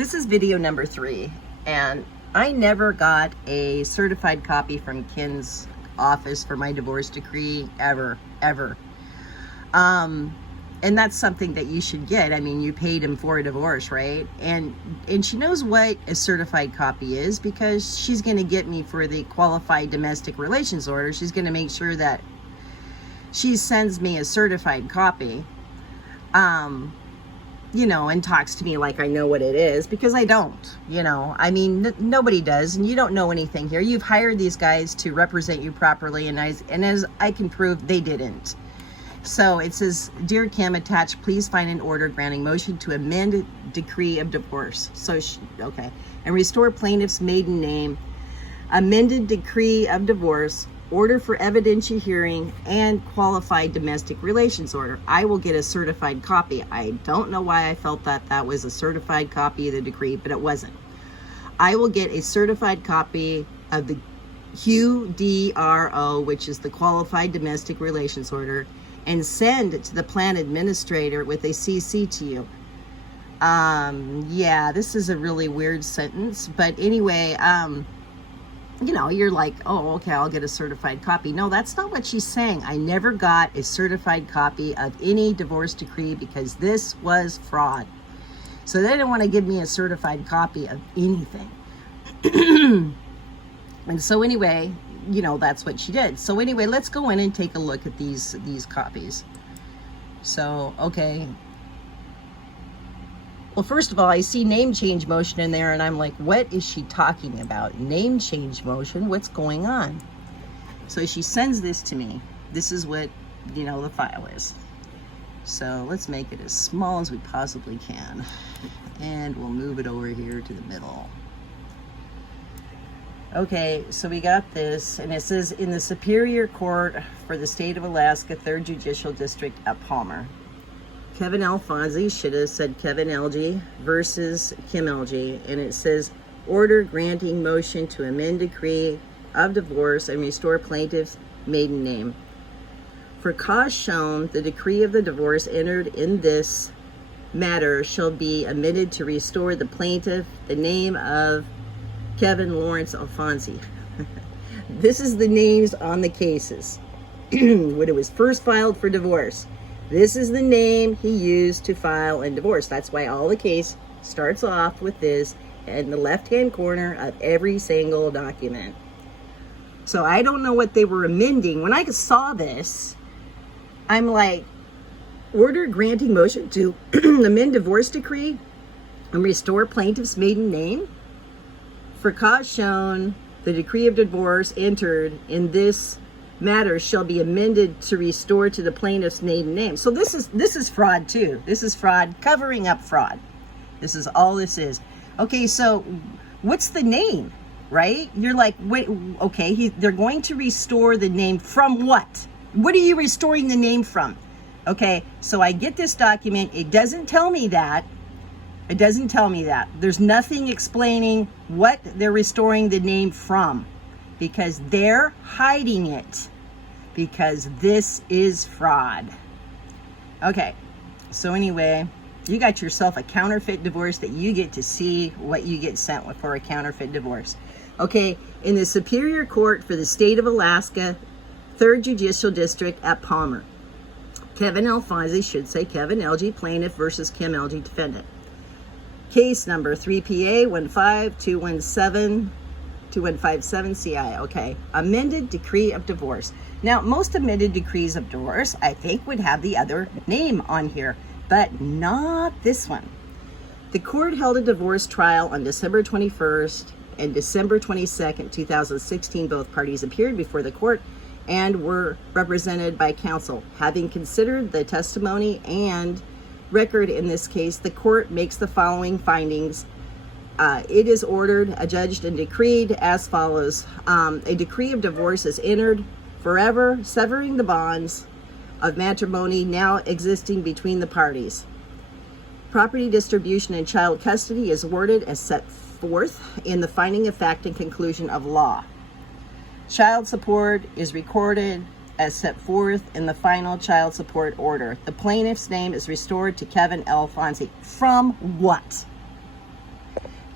This is video number 3, and I never got a certified copy from Ken's office for my divorce decree, ever. And that's something that you should get. I mean, you paid him for a divorce, right? And she knows what a certified copy is, because she's going to get me for the qualified domestic relations order. She's going to make sure that she sends me a certified copy. You know, and talks to me like I know what it is, because I don't, you know. I mean, nobody does, and you don't know anything here. You've hired these guys to represent you properly, and as I can prove, they didn't. So it says, Dear Kim, attached, please find an order granting motion to amend decree of divorce. So, okay. And restore plaintiff's maiden name, amended decree of divorce, order for evidentiary hearing, and qualified domestic relations order. I will get a certified copy. I don't know why I felt that that was a certified copy of the decree, but it wasn't. I will get a certified copy of the QDRO, which is the qualified domestic relations order, and send it to the plan administrator with a CC to you. Yeah, this is a really weird sentence, but anyway, you know, you're like, oh, okay, I'll get a certified copy. No, that's not what she's saying. I never got a certified copy of any divorce decree because this was fraud. So they didn't want to give me a certified copy of anything. And so anyway, you know, that's what she did. So anyway, let's go in and take a look at these copies. So, okay. Well, first of all, I see name change motion in there, and I'm like, what is she talking about? Name change motion? What's going on? So she sends this to me. This is what, you know, the file is. So let's make it as small as we possibly can. And we'll move it over here to the middle. Okay, so we got this, and it says, in the Superior Court for the State of Alaska, 3rd Judicial District at Palmer. Kevin Alfonsi, should have said Kevin LG versus Kim LG, and it says, order granting motion to amend decree of divorce and restore plaintiff's maiden name. For cause shown, the decree of the divorce entered in this matter shall be amended to restore the plaintiff the name of Kevin Lawrence Alfonsi. This is the names on the cases when it was first filed for divorce. This is the name he used to file and divorce. That's why all the case starts off with this in the left-hand corner of every single document. So I don't know what they were amending. When I saw this, I'm like, order granting motion to amend divorce decree and restore plaintiff's maiden name. For cause shown, the decree of divorce entered in this matter shall be amended to restore to the plaintiff's maiden name. So this is fraud too. This is fraud covering up fraud. This is all this is. Okay, so what's the name, right? You're like, wait, okay, they're going to restore the name from what? What are you restoring the name from? Okay, so I get this document. It doesn't tell me that. It doesn't tell me that. There's nothing explaining what they're restoring the name from, because they're hiding it, because this is fraud. Okay, so anyway, you got yourself a counterfeit divorce that you get to see what you get sent with for a counterfeit divorce. Okay, in the Superior Court for the State of Alaska, 3rd Judicial District at Palmer. Kevin Alfonsi, should say Kevin LG plaintiff versus Kim LG defendant. Case number 3PA 15217 CI. Okay, amended decree of divorce. Now, most amended decrees of divorce, I think, would have the other name on here, but not this one. The court held a divorce trial on December 21st and December 22nd, 2016. Both parties appeared before the court and were represented by counsel. Having considered the testimony and record in this case, the court makes the following findings. It is ordered, adjudged, and decreed as follows. A decree of divorce is entered forever, severing the bonds of matrimony now existing between the parties. Property distribution and child custody is awarded as set forth in the finding of fact and conclusion of law. Child support is recorded as set forth in the final child support order. The plaintiff's name is restored to Kevin Alfonsi. From what?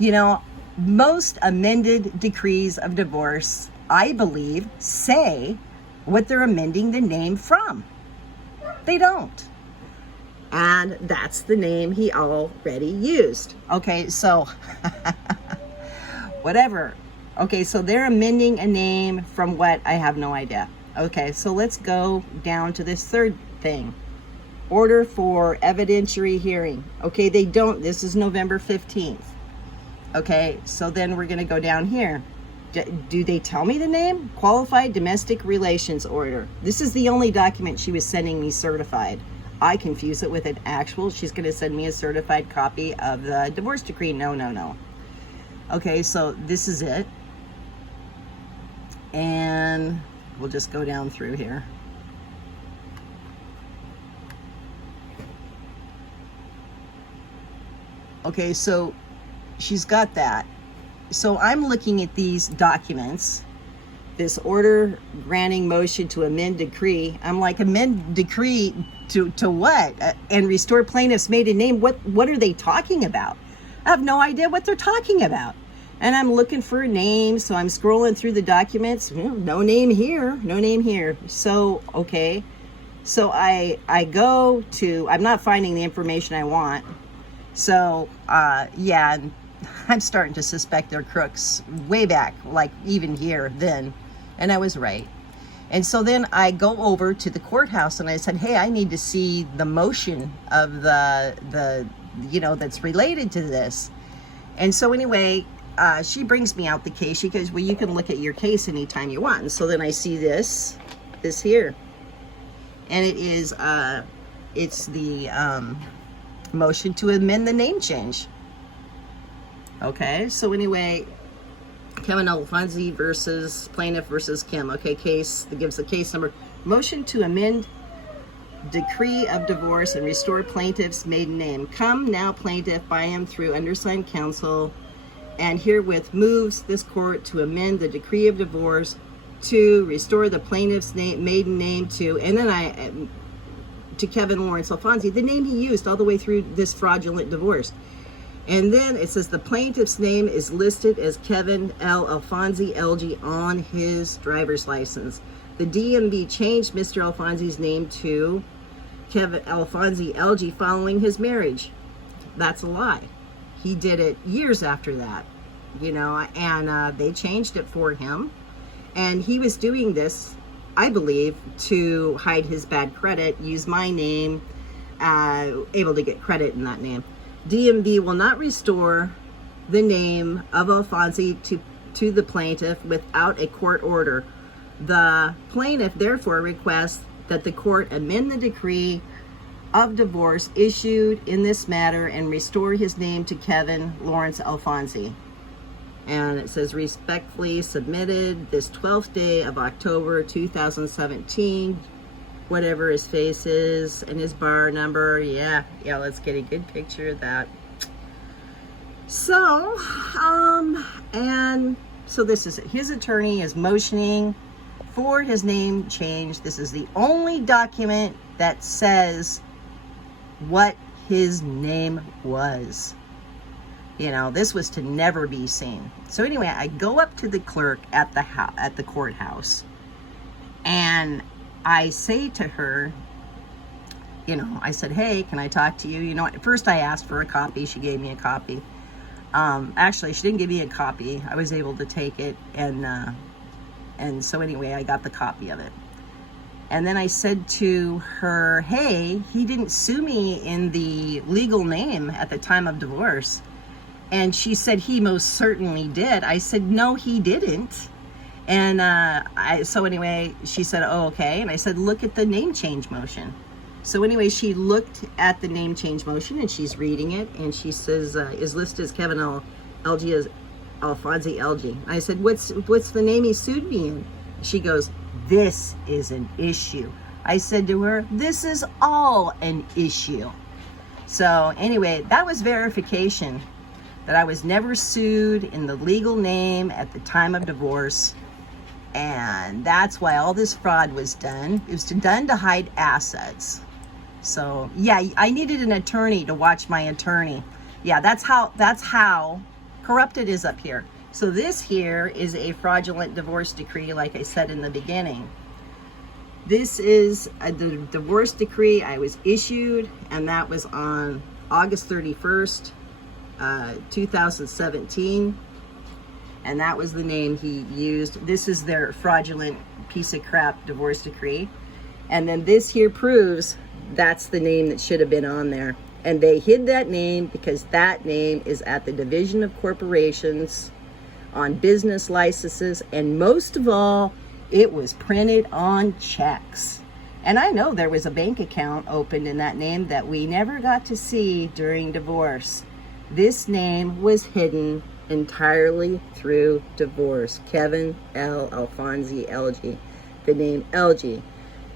You know, most amended decrees of divorce, I believe, say what they're amending the name from. They don't. And that's the name he already used. Okay, so whatever. Okay, so they're amending a name from what? I have no idea. Okay, so let's go down to this third thing. Order for evidentiary hearing. Okay, they don't. This is November 15th. Okay, so then we're going to go down here. Do they tell me the name? Qualified Domestic Relations Order. This is the only document she was sending me certified. I confuse it with an actual. She's going to send me a certified copy of the divorce decree. No, no, no. Okay, so this is it. And we'll just go down through here. Okay, so she's got that. So I'm looking at these documents, this order granting motion to amend decree. I'm like, amend decree to what? And restore plaintiff's maiden name. What are they talking about? I have no idea what they're talking about. And I'm looking for a name, so I'm scrolling through the documents. No name here, no name here. So, okay. So I go to, I'm not finding the information I want. So, yeah, I'm starting to suspect they're crooks way back, like even here then. And I was right. And so then I go over to the courthouse and I said, hey, I need to see the motion of the you know, that's related to this. And so anyway, she brings me out the case. She goes, well, you can look at your case anytime you want. And so then I see this here. And it is, it's the motion to amend the name change. Okay, so anyway, Kevin Alfonsi versus plaintiff versus Kim. Okay, case that gives the case number. Motion to amend decree of divorce and restore plaintiff's maiden name. Come now, plaintiff, by him through undersigned counsel, and herewith moves this court to amend the decree of divorce to restore the plaintiff's maiden name to, and then to Kevin Lawrence Alfonsi, the name he used all the way through this fraudulent divorce. And then it says the plaintiff's name is listed as Kevin L. Alfonsi LG on his driver's license. The DMV changed Mr. Alfonsi's name to Kevin Alfonsi LG following his marriage. That's a lie. He did it years after that, you know, and they changed it for him. And he was doing this, I believe, to hide his bad credit, use my name, able to get credit in that name. DMV will not restore the name of Alfonsi to the plaintiff without a court order. The plaintiff therefore requests that the court amend the decree of divorce issued in this matter and restore his name to Kevin Lawrence Alfonsi. And it says, respectfully submitted this 12th day of October 2017, whatever his face is and his bar number. Yeah, let's get a good picture of that. So, and so this is it. His attorney is motioning for his name change. This is the only document that says what his name was. You know, this was to never be seen. So anyway, I go up to the clerk at the courthouse, and I say to her, you know, I said, hey, can I talk to you? You know, at first I asked for a copy. She gave me a copy. Actually, she didn't give me a copy. I was able to take it, and so anyway, I got the copy of it. And then I said to her, hey, he didn't sue me in the legal name at the time of divorce. And she said he most certainly did. I said, no, he didn't. And so anyway, she said, oh, okay. And I said, look at the name change motion. So anyway, she looked at the name change motion and she's reading it. And she says, is listed as Kevin LG as Alfonsi LG. I said, what's the name he sued me in? She goes, this is an issue. I said to her, this is all an issue. So anyway, that was verification that I was never sued in the legal name at the time of divorce. And that's why all this fraud was done. It was done to hide assets. So yeah, I needed an attorney to watch my attorney. Yeah, that's how Corrupted is up here. So this here is a fraudulent divorce decree, like I said in the beginning. This is the divorce decree I was issued, and that was on August 31st, 2017. And that was the name he used. This is their fraudulent piece of crap divorce decree. And then this here proves that's the name that should have been on there. And they hid that name because that name is at the Division of Corporations, on business licenses, and most of all, it was printed on checks. And I know there was a bank account opened in that name that we never got to see during divorce. This name was hidden entirely through divorce. Kevin L. Alfonsi LG. The name LG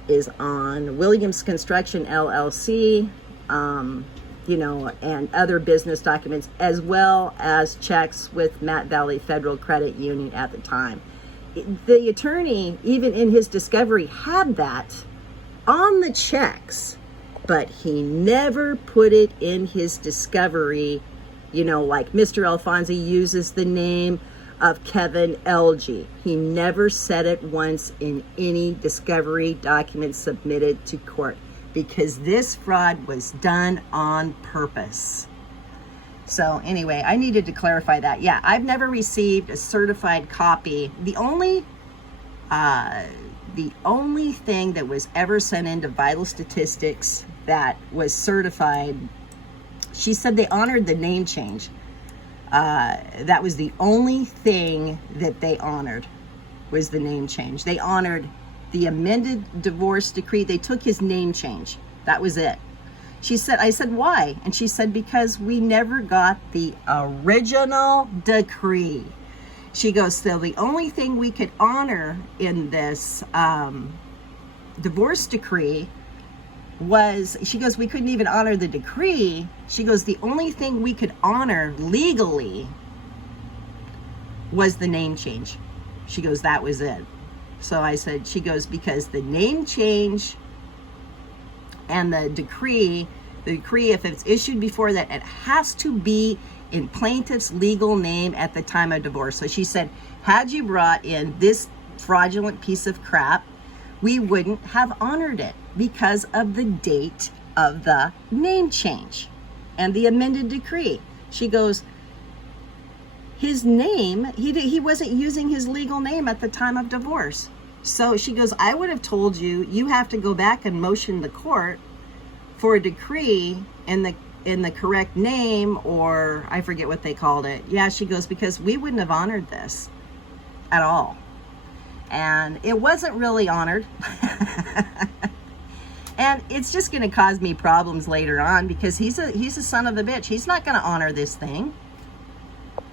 is on Williams Construction LLC, you know, and other business documents, as well as checks with Matt Valley Federal Credit Union at the time. The attorney, even in his discovery, had that on the checks, but he never put it in his discovery. You know, like Mr. Alfonsi uses the name of Kevin LG. He never said it once in any discovery documents submitted to court, because this fraud was done on purpose. So anyway, I needed to clarify that. Yeah, I've never received a certified copy. The only thing that was ever sent into Vital Statistics that was certified, she said they honored the name change. That was the only thing that they honored, was the name change. They honored the amended divorce decree. They took his name change. That was it. She said, I said, why? And she said, because we never got the original decree. She goes, so the only thing we could honor in this divorce decree was, she goes, we couldn't even honor the decree. She goes, the only thing we could honor legally was the name change. She goes, that was it. So I said, she goes, because the name change and the decree, if it's issued before that, it has to be in plaintiff's legal name at the time of divorce. So she said, had you brought in this fraudulent piece of crap, we wouldn't have honored it because of the date of the name change and the amended decree. She goes, his name, he wasn't using his legal name at the time of divorce. So she goes, I would have told you, you have to go back and motion the court for a decree in the correct name, or I forget what they called it. Yeah, she goes, because we wouldn't have honored this at all. And it wasn't really honored. And it's just going to cause me problems later on, because he's a son of a bitch. He's not going to honor this thing.